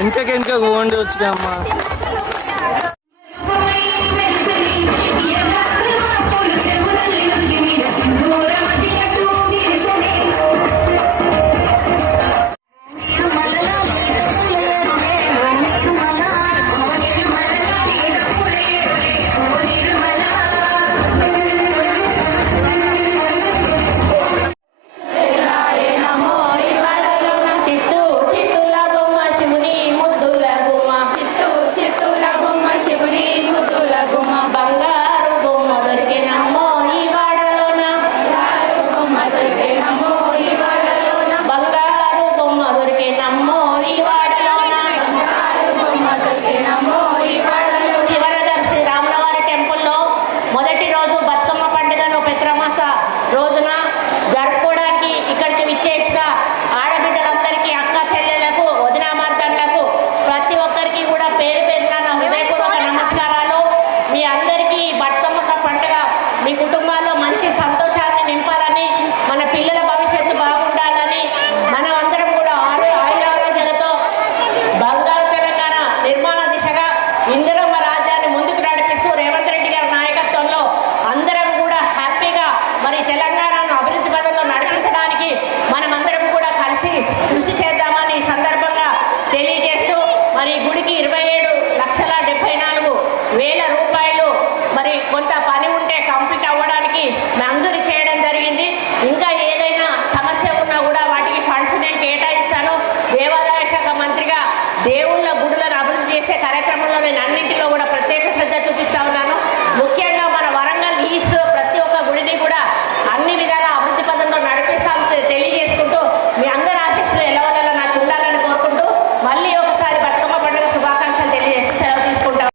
ఇంకా ఇంకా ఓండి వచ్చినాయమ్మా రోజున జరుపుకోవడానికి ఇక్కడికి విచ్చేసిన ఆడబిడ్డలందరికీ అక్క చెల్లెలకు వదినామార్తలకు ప్రతి ఒక్కరికి కూడా పేరు పేరున హృదయపూర్వక నమస్కారాలు. మీ అందరికీ ఈ పండుగ మీ కుటుంబాల్లో మంచి సంతోషాన్ని నింపాలని మన పిల్లల భవిష్యత్తు బాగుండాలని మనం అందరం కూడా ఆరు ఆయురారోగ్యాలతో బంగారు తెలంగాణ నిర్మాణ దిశగా ఇందరం ఈ తెలంగాణను అభివృద్ధి పదంలో నడిపించడానికి మనమందరం కూడా కలిసి కృషి చేద్దామని ఈ సందర్భంగా తెలియజేస్తూ మరి గుడికి ఇరవై ఏడు లక్షల డెబ్బై నాలుగు వేల రూపాయలు మరి కొంత పని ఉంటే కంప్లీట్ అవ్వడానికి మంజూరు చేయడం జరిగింది. ఇంకా ఏదైనా సమస్య ఉన్నా కూడా వాటికి ఫండ్స్ నేను కేటాయిస్తాను. దేవాదాయ శాఖ మంత్రిగా దేవుళ్ళ గుడులను అభివృద్ధి చేసే కార్యక్రమంలో నేను అన్నింటిలో కూడా ప్రత్యేక శ్రద్ధ చూపిస్తా ఉన్నాను. ముఖ్యంగా